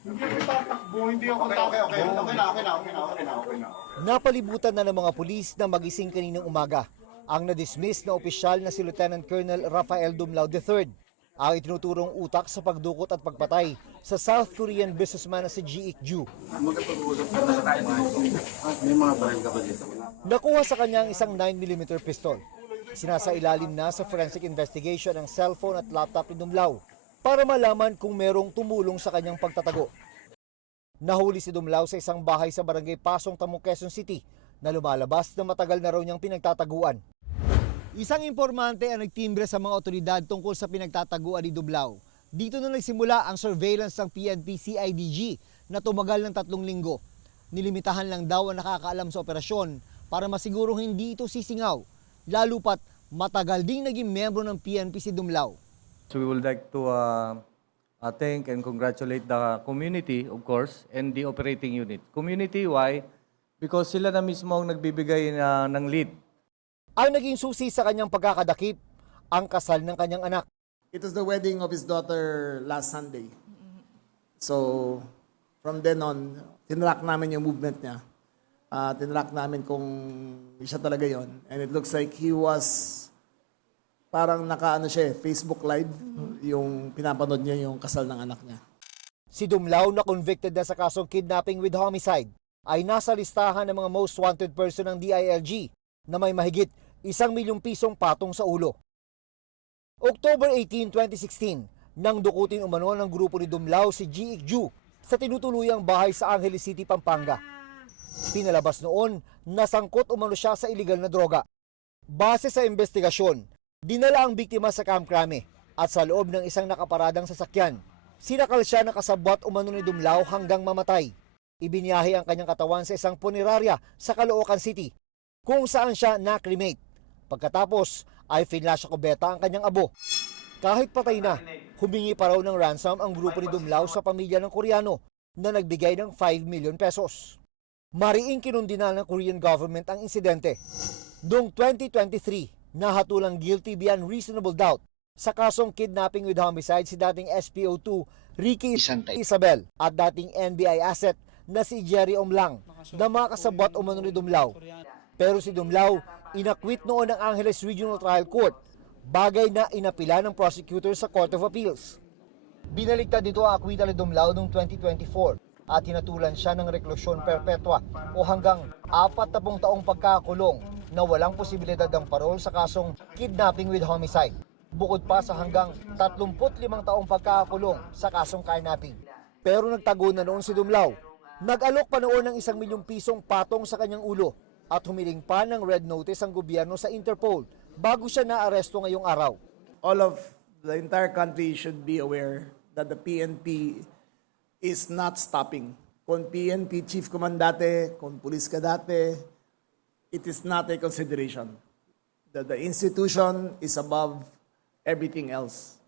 Hindi ako tatakbo, hindi ako tatakbo. Okay na. Napalibutan na ng mga pulis na magising kaninang umaga ang na-dismiss na opisyal na si Lieutenant Colonel Rafael Dumlao III, ang itinuturong utak sa pagdukot at pagpatay sa South Korean businessman na si Ji Ik-ju. May mga baril ka ba dito? Nakuha sa kanya ang isang 9mm pistol. Sinasailalim na sa forensic investigation ang cellphone at laptop ni Dumlao para malaman kung merong tumulong sa kanyang pagtatago. Nahuli si Dumlao sa isang bahay sa barangay Pasong Tamo, Quezon City na lumalabas na matagal na raw niyang pinagtataguan. Isang informante ang nagtimbre sa mga otoridad tungkol sa pinagtataguan ni Dumlao. Dito na nagsimula ang surveillance ng PNP-CIDG na tumagal ng 3 linggo. Nilimitahan lang daw ang nakakaalam sa operasyon para masigurong hindi ito sisingaw, lalo pat matagal ding naging miyembro ng PNP si Dumlao. So we would like to thank and congratulate the community, of course, and the operating unit. Community, why? Because sila na mismo ang nagbibigay ng lead. Ang naging susi sa kanyang pagkakadakip, ang kasal ng kanyang anak. It was the wedding of his daughter last Sunday. So, from then on, tinrack namin yung movement niya. Tinrack namin kung siya talaga yon. And it looks like he was parang Facebook Live, yung pinapanood niya yung kasal ng anak niya. Si Dumlao na convicted na sa kasong kidnapping with homicide ay nasa listahan ng mga most wanted person ng DILG na may mahigit 1 milyong pisong patong sa ulo. October 18, 2016, nang dukutin umano ng grupo ni Dumlao si Ji Ik-ju sa tinutuluyang bahay sa Angeles City, Pampanga. Pinalabas noon, nasangkot umano siya sa iligal na droga. Base sa investigasyon, dinala ang biktima sa Camp Crame at sa loob ng isang nakaparadang sasakyan, sinakal siya ng kasabwat umano ni Dumlao hanggang mamatay. Ibiniyahe ang kanyang katawan sa isang punerarya sa Caloocan City, kung saan siya na-cremate. Pagkatapos ay finlash sa kubeta ang kanyang abo. Kahit patay na, humingi pa raw ng ransom ang grupo ni Dumlao sa pamilya ng Koreano na nagbigay ng 5 million pesos. Mariing kinundina ng Korean government ang insidente. Noong 2023, nahatulang guilty beyond reasonable doubt sa kasong kidnapping with homicide si dating SPO2 Ricky Isabel at dating NBI asset na si Jerry Omlang na makasabwat umano ni Dumlao. Pero si Dumlao, inakwit noon ng Angeles Regional Trial Court, bagay na inapila ng prosecutor sa Court of Appeals. Binaligtad dito ang akwita ni Dumlao noong 2024 at tinatulan siya ng reklusyon perpetua o hanggang 40 taong pagkakulong na walang posibilidad ng parol sa kasong kidnapping with homicide. Bukod pa sa hanggang 35 taong pagkakulong sa kasong kidnapping. Pero nagtago na noon si Dumlao. Nag-alok pa noon ng 1 milyong pisong patong sa kanyang ulo at humiling pa ng red notice ang gobyerno sa Interpol bago siya naaresto ngayong araw. All of the entire country should be aware that the PNP is not stopping. Kung PNP chief command dati, kung police ka dati, it is not a consideration. The institution is above everything else.